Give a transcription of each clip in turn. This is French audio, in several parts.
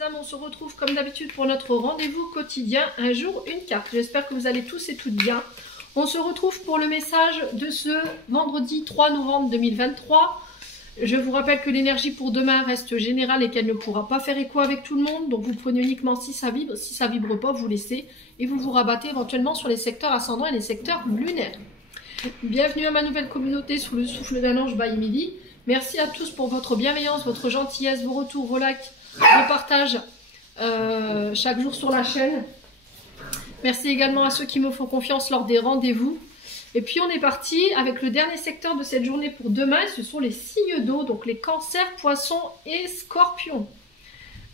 les âmes, on se retrouve comme d'habitude pour notre rendez-vous quotidien, un jour, une carte. J'espère que vous allez tous et toutes bien. On se retrouve pour le message de ce vendredi 3 novembre 2023. Je vous rappelle que l'énergie pour demain reste générale et qu'elle ne pourra pas faire écho avec tout le monde. Donc vous prenez uniquement si ça vibre. Si ça vibre pas, vous laissez et vous vous rabattez éventuellement sur les secteurs ascendants et les secteurs lunaires. Bienvenue à ma nouvelle communauté sous le souffle d'un ange by Emily. Merci à tous pour votre bienveillance, votre gentillesse, vos retours, vos likes, vos partages chaque jour sur la chaîne. Merci également à ceux qui me font confiance lors des rendez-vous. Et puis on est parti avec le dernier secteur de cette journée pour demain. Ce sont les signes d'eau, donc les cancers, poissons et scorpions.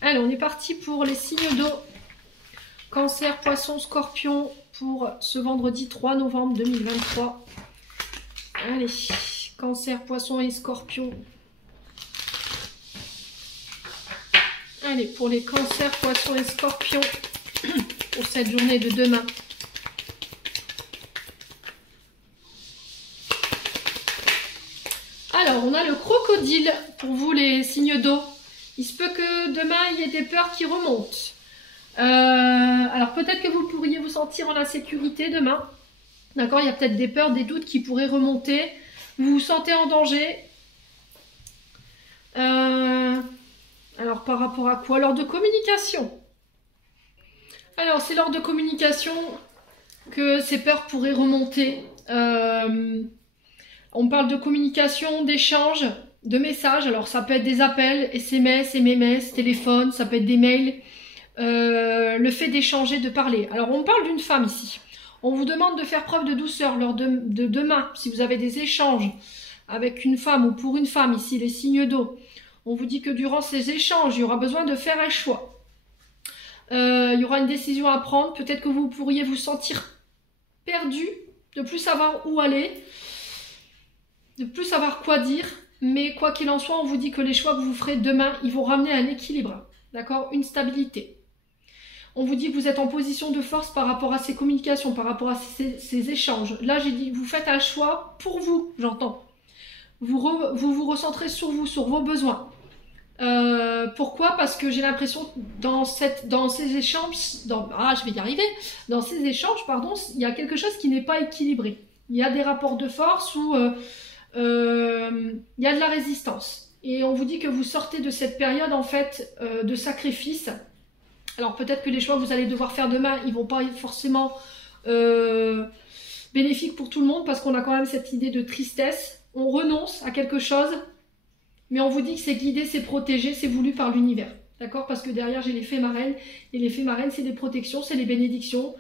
Allez, on est parti pour les signes d'eau. Cancer, poisson, scorpion pour ce vendredi 3 novembre 2023. Allez, cancer, poisson et scorpion. Allez, pour les cancers, poissons et scorpions pour cette journée de demain. Alors, on a le crocodile pour vous les signes d'eau. Il se peut que demain, il y ait des peurs qui remontent. Alors, peut-être que vous pourriez vous sentir en insécurité demain. D'accord, il y a peut-être des peurs, des doutes qui pourraient remonter. Vous vous sentez en danger. Alors, par rapport à quoi? Lors de communication. Alors, c'est lors de communication que ces peurs pourraient remonter. On parle de communication, d'échange, de messages. Alors, ça peut être des appels, SMS, MMS, téléphone, ça peut être des mails. Le fait d'échanger, de parler. Alors, on parle d'une femme ici. On vous demande de faire preuve de douceur lors de demain. Si vous avez des échanges avec une femme ou pour une femme, ici, les signes d'eau. On vous dit que durant ces échanges, il y aura besoin de faire un choix. Il y aura une décision à prendre. Peut-être que vous pourriez vous sentir perdu, de plus savoir où aller, de plus savoir quoi dire. Mais quoi qu'il en soit, on vous dit que les choix que vous ferez demain, ils vont ramener un équilibre. D'accord? Une stabilité. On vous dit que vous êtes en position de force par rapport à ces communications, par rapport à ces échanges. Là, j'ai dit, vous faites un choix pour vous, j'entends. Vous vous recentrez sur vous, sur vos besoins. Pourquoi? Parce que j'ai l'impression dans ces échanges, je vais y arriver. Dans ces échanges, pardon, il y a quelque chose qui n'est pas équilibré. Il y a des rapports de force où il y a de la résistance. Et on vous dit que vous sortez de cette période en fait de sacrifice. Alors peut-être que les choix que vous allez devoir faire demain, ils vont pas être forcément bénéfiques pour tout le monde parce qu'on a quand même cette idée de tristesse. On renonce à quelque chose, mais on vous dit que c'est guidé, c'est protégé, c'est voulu par l'univers. D'accord? Parce que derrière, j'ai les fées marraines. Et les fées marraines, c'est des protections, c'est les bénédictions.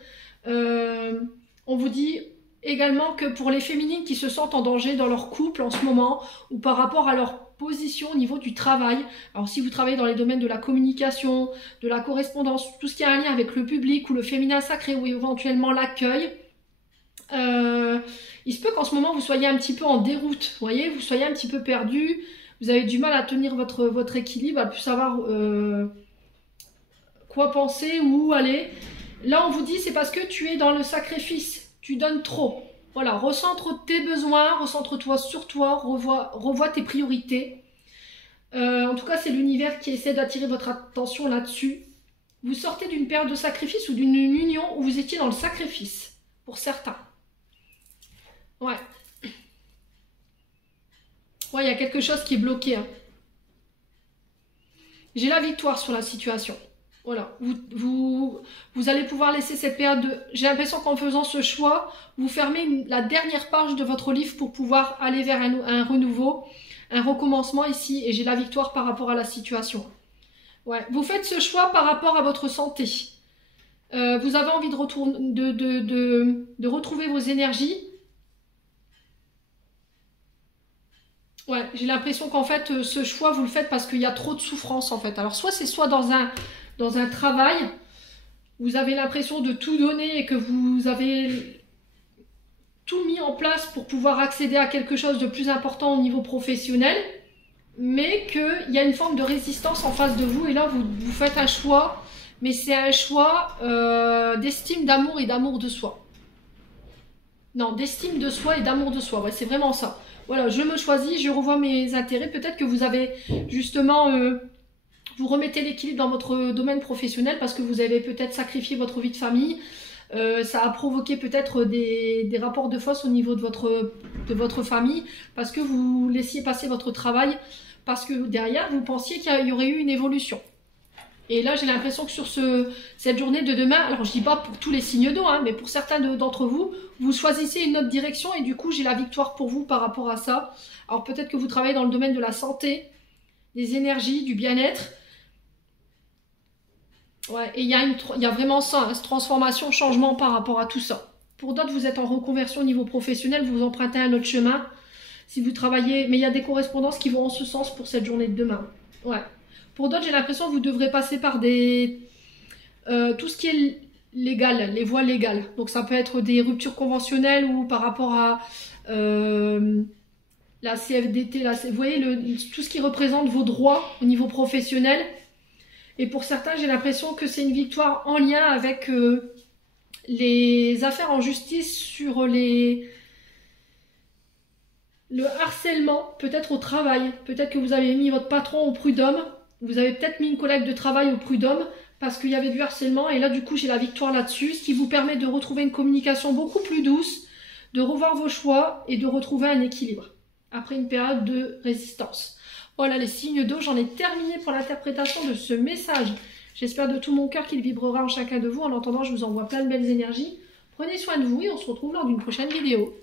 On vous dit également que pour les féminines qui se sentent en danger dans leur couple en ce moment, ou par rapport à leur position au niveau du travail. Alors si vous travaillez dans les domaines de la communication, de la correspondance, tout ce qui a un lien avec le public ou le féminin sacré ou éventuellement l'accueil, il se peut qu'en ce moment vous soyez un petit peu en déroute, vous voyez, vous soyez un petit peu perdu, vous avez du mal à tenir votre équilibre, à plus savoir quoi penser ou où aller. Là on vous dit c'est parce que tu es dans le sacrifice, tu donnes trop. Voilà, recentre tes besoins, recentre-toi sur toi, revois tes priorités. En tout cas, c'est l'univers qui essaie d'attirer votre attention là-dessus. Vous sortez d'une période de sacrifice ou d'une union où vous étiez dans le sacrifice, pour certains. Ouais. Ouais, il y a quelque chose qui est bloqué. Hein. J'ai la victoire sur la situation. Voilà, vous allez pouvoir laisser cette période de... J'ai l'impression qu'en faisant ce choix, vous fermez la dernière page de votre livre pour pouvoir aller vers un renouveau, un recommencement ici. Et j'ai la victoire par rapport à la situation. Ouais, vous faites ce choix par rapport à votre santé. Vous avez envie de retrouver vos énergies. Ouais, j'ai l'impression qu'en fait, ce choix, vous le faites parce qu'il y a trop de souffrance en fait. Alors soit c'est soit dans un travail, vous avez l'impression de tout donner et que vous avez tout mis en place pour pouvoir accéder à quelque chose de plus important au niveau professionnel, mais qu'il y a une forme de résistance en face de vous et là vous faites un choix, mais c'est un choix d'estime, d'amour et d'amour de soi. Non, d'estime de soi et d'amour de soi, ouais, c'est vraiment ça. Voilà, je me choisis, je revois mes intérêts. Peut-être que vous avez justement vous remettez l'équilibre dans votre domaine professionnel parce que vous avez peut-être sacrifié votre vie de famille. Ça a provoqué peut-être des rapports de force au niveau de votre famille parce que vous laissiez passer votre travail, parce que derrière vous pensiez qu'il y aurait eu une évolution. Et là j'ai l'impression que sur cette journée de demain, alors je dis pas pour tous les signes d'eau, hein, mais pour certains d'entre vous, vous choisissez une autre direction et du coup j'ai la victoire pour vous par rapport à ça. Alors peut-être que vous travaillez dans le domaine de la santé, des énergies, du bien-être. Ouais, et il y a vraiment ça, hein, cette transformation, changement par rapport à tout ça. Pour d'autres, vous êtes en reconversion au niveau professionnel, vous empruntez un autre chemin. Si vous travaillez, mais il y a des correspondances qui vont en ce sens pour cette journée de demain. Ouais. Pour d'autres, j'ai l'impression que vous devrez passer par tout ce qui est légal, les voies légales. Donc ça peut être des ruptures conventionnelles ou par rapport à la CFDT, vous voyez, tout ce qui représente vos droits au niveau professionnel. Et pour certains, j'ai l'impression que c'est une victoire en lien avec les affaires en justice sur le harcèlement, peut-être au travail. Peut-être que vous avez mis votre patron au prud'homme. Vous avez peut-être mis une collègue de travail au prud'homme parce qu'il y avait du harcèlement. Et là, du coup, j'ai la victoire là-dessus, ce qui vous permet de retrouver une communication beaucoup plus douce, de revoir vos choix et de retrouver un équilibre après une période de résistance. Voilà les signes d'eau, j'en ai terminé pour l'interprétation de ce message. J'espère de tout mon cœur qu'il vibrera en chacun de vous. En attendant, je vous envoie plein de belles énergies. Prenez soin de vous et on se retrouve lors d'une prochaine vidéo.